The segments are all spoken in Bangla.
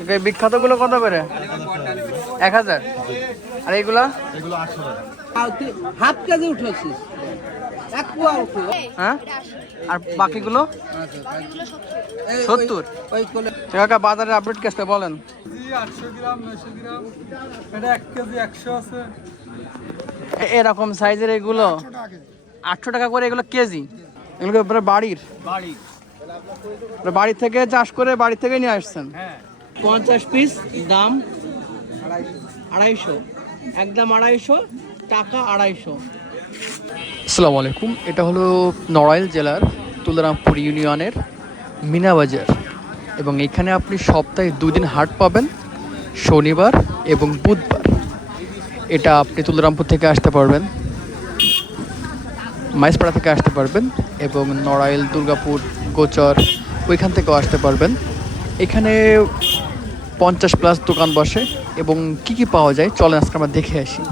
এই বিখ্যাতগুলো কত করে? এক হাজার? আর এইগুলা এগুলো আটশো টাকা হাফ কেজি উঠেছিস হ্যাঁ? আর বাকিগুলো? সত্তর। কাকা বাজারের আপডেট কেসটা বলেন। এরকম সাইজের এগুলো? আটশো টাকা করে এগুলো কেজি? এগুলো বাড়ির? বাড়ি থেকে চাষ করে বাড়ি থেকে নিয়ে আসছেন? হ্যাঁ। পঞ্চাশ পিস দাম আড়াইশো। একদম আড়াইশো, টাকা আড়াইশো। আসসালামু আলাইকুম, এটা হলো নড়াইল জেলার তুলারামপুর ইউনিয়নের মিনাবাজার এবং এখানে আপনি সপ্তাহে দুদিন হাট পাবেন, শনিবার এবং বুধবার। এটা আপনি তুলারামপুর থেকে আসতে পারবেন, মাইসপাড়া থেকে আসতে পারবেন এবং নড়াইল, দুর্গাপুর, গোচর, ওইখান থেকেও আসতে পারবেন। এখানে পঞ্চাশ প্লাস দোকান বসে এবং কি কি পাওয়া যায়? চলেন আজকে আমরা দেখে আসি।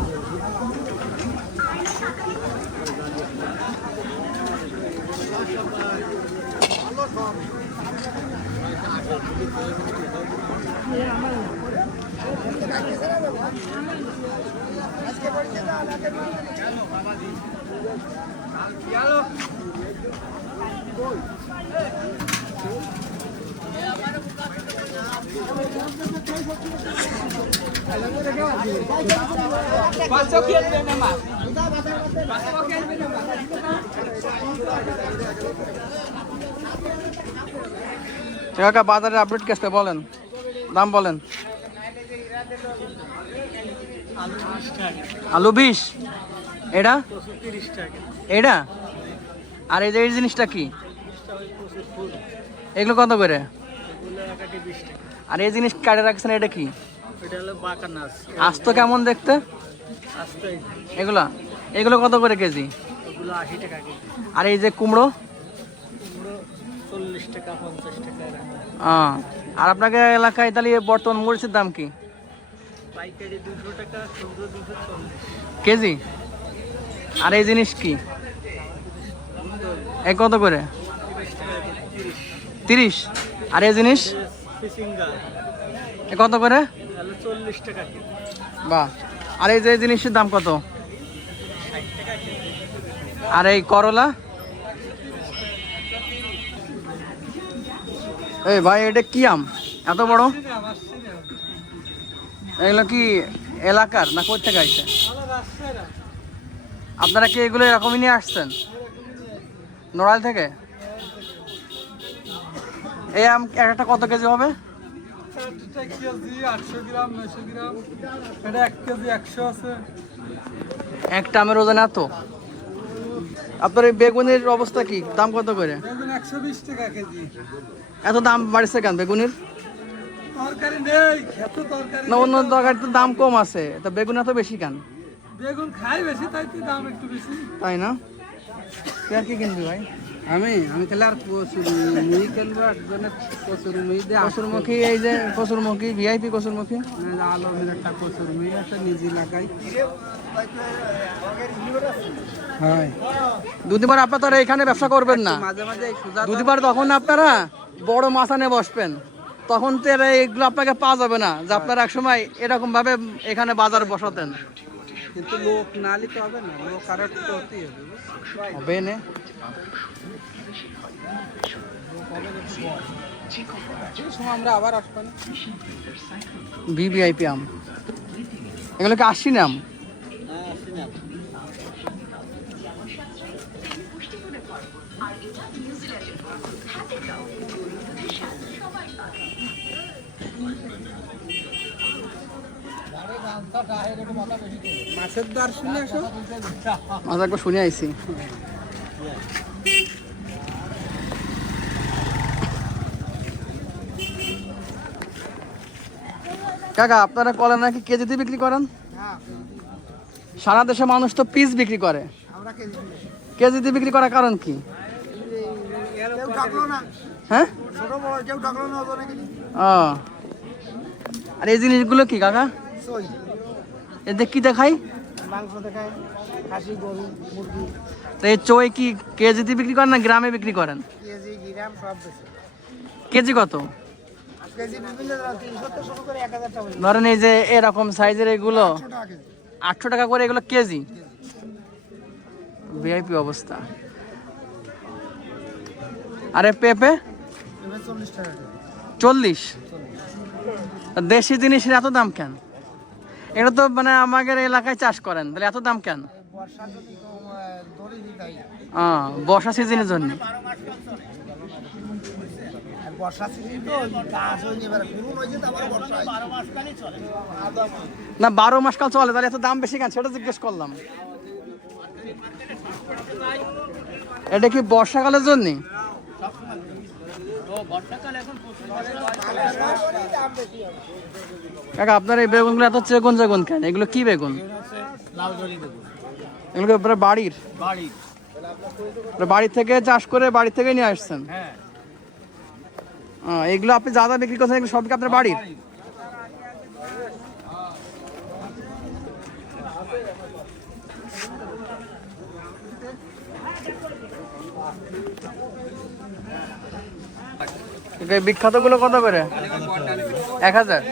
কাকা, বাজারের আপডেট কেসটা বলেন। দাম বলেন। আলু বিশ। এটা? এটা? আর এই যে এই জিনিসটা কি? এগুলো কত করে? আর এই জিনিস কাটে রাখছেন এটা কি? আস্ত কেমন দেখতে? এগুলা? এগুলো কত করে কেজি? আর এই যে কুমড়ো? আর আপনাকে এলাকায় তাহলে বর্তমান মরিচের দাম কি? কেজি? আর এই জিনিস কি? এ কত করে? তিরিশ আর এই জিনিস? কত করে? চল্লিশ টাকা বাহ। আর এই যে জিনিসের দাম কত? আর এই করলা? এই ভাই এটা কি আম? এত বড়? এগুলো কি এলাকার না কোথা থেকে আইছে আপনারা কি এগুলো এরকমই নিয়ে আসছেন? নড়াইল থেকে? এই আম একটা কত কেজি হবে? একটা আমের ওজন এত? আপনার এই বেগুনের অবস্থা কি? দাম কত করে? এত দাম বাড়ছে কেন বেগুনের? না অন্য তো দাম কম আছে। তা বেগুন এত বেশি কেন? বেগুন খাই বেশি তাই দাম একটু বেশি। তাই না? কি কিনবি ভাই? আমি আমি তাহলে আর মুই কিনবো একজনের কচুর মুই দিয়ে কসুরমুখী এই যে কসুরমুখী ভিআইপি কসুরমুখী নাহলে আলমের একটা কচুর মুই আছে নিজে লাগাই। হয়। দুদিবার আপনারা এখানে ব্যবসা করবেন না। মাঝে মাঝে দুদিবার তখন আপনারা বড় মাছানে বসবেন তখন তো এরা এগুলো আপনাকে পাওয়া যাবে না। যে আপনারা একসময় এরকম ভাবে এখানে বাজার বসাতেন। কিন্তু লোক না নিতে হবে না লোক আরও একটু হতেই হবে হবে নে? আমরা আবার আসব না? ভিভিআইপি আম। এগুলো কি আসছি নাম। মাছের দর শুনে আসো। আজ একবার শুনে আইছি। কাকা আপনারা কলা নাকি কেজিতে বিক্রি করেন? সারা দেশে মানুষ তো পিস বিক্রি করে। কেজিতে বিক্রি করার কারণ কি? হ্যাঁ? আর এই জিনিসগুলো কি কাকা? এতে কি দেখাই? মাংস দেখায় খাসি গরু মুরগি। তো এই চই কি কেজিতে বিক্রি করেন না গ্রামে বিক্রি করেন? কেজি গ্রাম সব কেজি কত? ধরেন এই যে এরকম সাইজের এগুলো আটশো টাকা করে এগুলো কেজি? ভিআইপি অবস্থা। আরে পেঁপে? চল্লিশ। দেশি জিনিসের এত দাম কেন? এটা তো মানে আমাদের এলাকায় চাষ করেন তাহলে এত দাম কেন? আহ, বর্ষা সিজনের জন্য। হয়ে না বারো মাস কাল চলে তাহলে এত দাম বেশি কেন? সেটা জিজ্ঞেস করলাম। এটা কি বর্ষাকালের জন্য? কাকা আপনার এই বেগুনগুলো এত চেগুন চেগুন কেন? এগুলো কি বেগুন? এগুলো আপনার বাড়ির? বাড়ি থেকে চাষ করে বাড়ি থেকে নিয়ে আসছেন? হ্যাঁ। এগুলো আপনি যা যা বিক্রি করছেন এগুলো সব কি আপনার বাড়ির? এই বিখ্যাতগুলো কত করে? এক হাজার।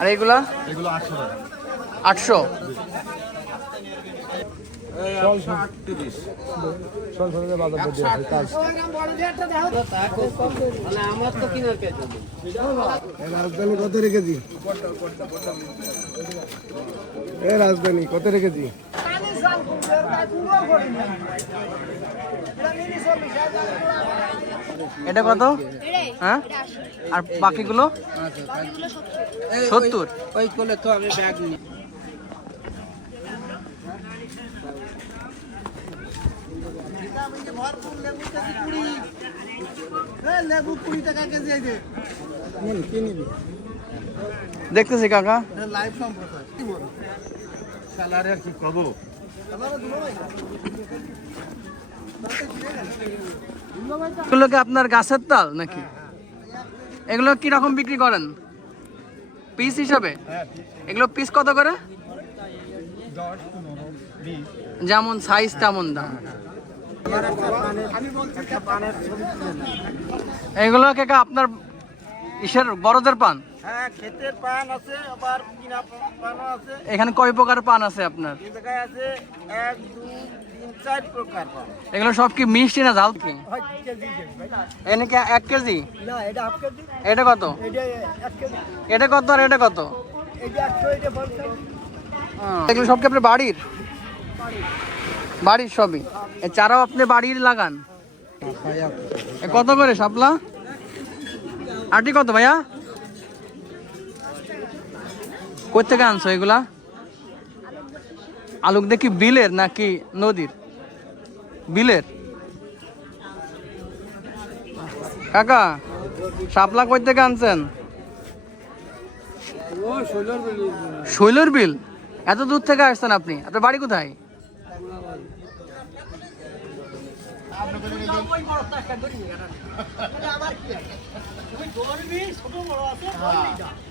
আর এইগুলা আটশো। রাজধানী এ রাজধানী, কত রেখেছি? এটা কত? হ্যাঁ? আর বাকিগুলো? সত্তর। ওই কোলে তো আমি ব্যাগ নিই লেবু কুড়ি টাকা কেজি দেখতেছি কাকা। লাইভ আর কি এগুলো কি আপনার গাছের তাল নাকি? এগুলো কি রকম বিক্রি করেন? পিস হিসাবে? এগুলো পিস কত করে? যেমন সাইজ তেমন দাম। এগুলো কাকা আপনার ইসের বড়দের পান? হ্যাঁ ক্ষেতের পান আছে আবার কিনা পানও আছে। এখানে কয় প্রকার পান আছে আপনার? এই জায়গায় আছে এক দুই তিন চার প্রকার পান। এগুলো সব কি মিষ্টি না ঝাল কি? হয় এনে কি এক কেজি? না এটা হাফ কেজি। এটা কত? এটা এক কেজি। এটা কত আর এটা কত? এটা একশো এটা পঞ্চাশ। এগুলো সব কি আপনার বাড়ির? বাড়ির সবই। চারাও আপনি বাড়ির লাগান? কত করে শাপলা? আটি কত ভাইয়া? কোথা থেকে আনছো এগুলা? আলুক দেখি বিলের নাকি নদীর? বিলের? কাকা, শাপলা কই থেকে আনছেন? শৈলর বিল। এত দূর থেকে আসছেন আপনি। আপনার বাড়ি কোথায়?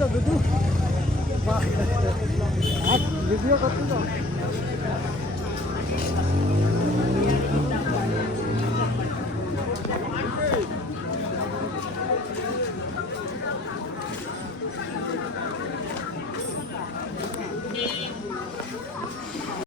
হলো দুটো ভিডিও করতে